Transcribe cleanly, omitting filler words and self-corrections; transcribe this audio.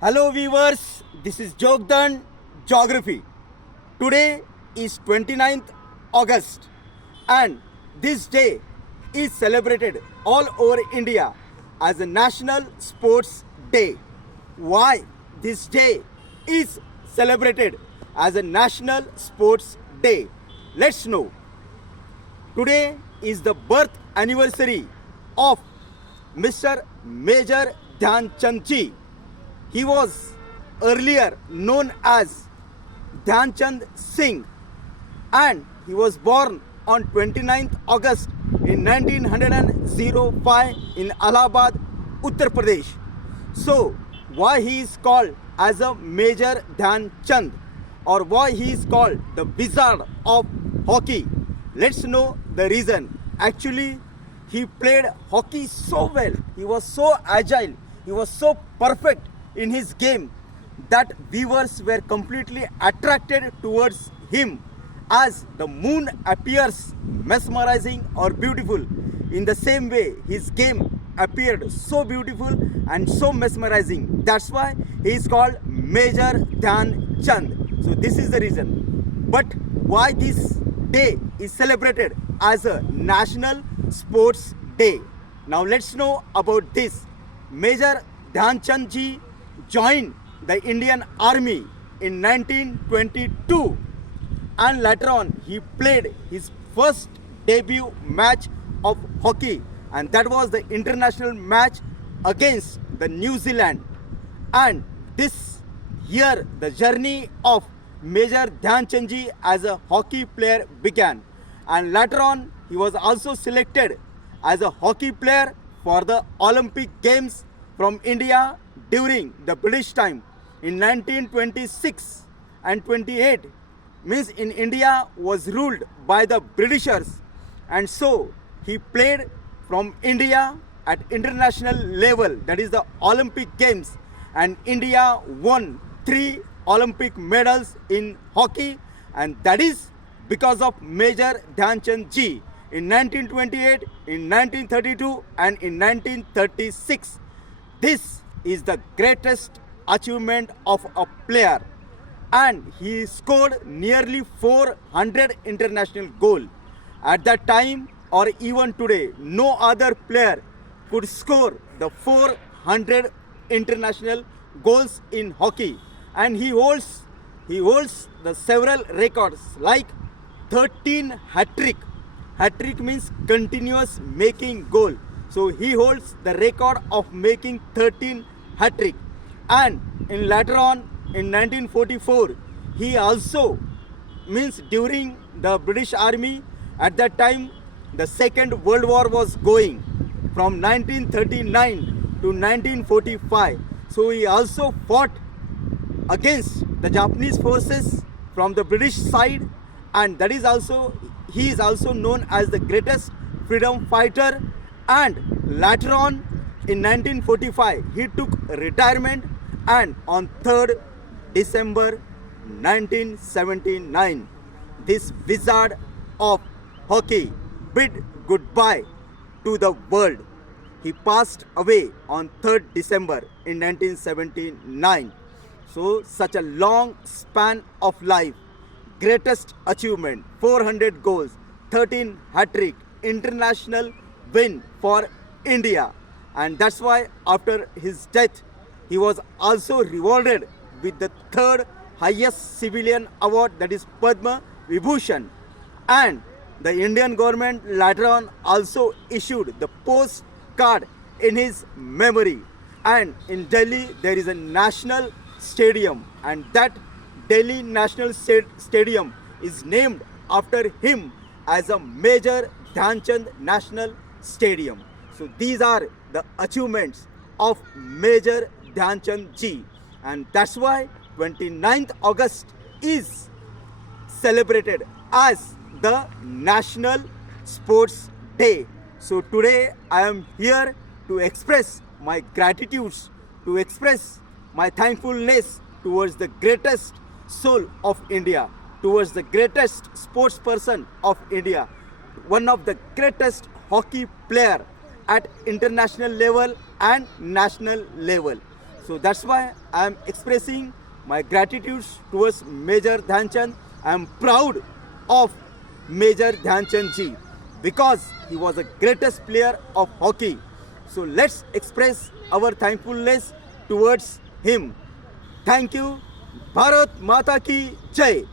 Hello viewers, this is Jogdan Geography. Today is 29th August and this day is celebrated all over India as a National Sports Day. Why this day is celebrated as a National Sports Day? Let's know. Today is the birth anniversary of Mr. Major Dhyan Chand ji. He was earlier known as Dhyan Chand Singh and he was born on 29th August in 1905 in Allahabad, Uttar Pradesh. So, why he is called as a Major Dhyan Chand or why he is called the Wizard of Hockey? Let's know the reason. Actually, he played hockey so well. He was so agile. He was so perfect in his game that viewers were completely attracted towards him as the moon appears mesmerizing or beautiful. In the same way, his game appeared so beautiful and so mesmerizing. That's why he is called Major Dhyan Chand. So this is the reason. But why this day is celebrated as a National Sports Day? Now let's know about this. Major Dhyan Chand ji joined the Indian Army in 1922 and later on he played his first debut match of hockey and that was the international match against the New Zealand. And this year the journey of Major Dhyan Chand ji as a hockey player began and later on he was also selected as a hockey player for the Olympic Games from India during the British time in 1926 and 28. Means in India was ruled by the Britishers and so he played from India at international level, that is the Olympic Games, and India won 3 Olympic medals in hockey and that is because of Major Dhyan Chand ji in 1928, in 1932 and in 1936. This is the greatest achievement of a player and he scored nearly 400 international goals. At that time or even today, no other player could score the 400 international goals in hockey and he holds the several records like 13 hat-trick. Hat-trick means continuous making goal. So he holds the record of making 13 hat-trick. And in later on in 1944, he also means during the British Army at that time the Second World War was going from 1939 to 1945. So he also fought against the Japanese forces from the British side and that is also he is also known as the greatest freedom fighter. And later on in 1945 he took retirement and on 3rd December 1979 this wizard of hockey bid goodbye to the world. He passed away on 3rd December in 1979. So such a long span of life, greatest achievement, 400 goals, 13 hat-trick, international win for India. And that's why after his death, he was also rewarded with the 3rd highest civilian award, that is Padma Vibhushan. And the Indian government later on also issued the postcard in his memory. And in Delhi there is a national stadium and that Delhi National Stadium is named after him as a Major Dhyan Chand National Stadium. So these are the achievements of Major Dhyan Chand ji and that's why 29th August is celebrated as the National Sports Day. So today I am here to express my gratitudes, to express my thankfulness towards the greatest soul of India, towards the greatest sports person of India, one of the greatest hockey player at international level and national level. So that's why I am expressing my gratitude towards Major Dhyanchand. I am proud of Major Dhyanchand ji because he was the greatest player of hockey. So let's express our thankfulness towards him. Thank you. Bharat Mata ki Jai.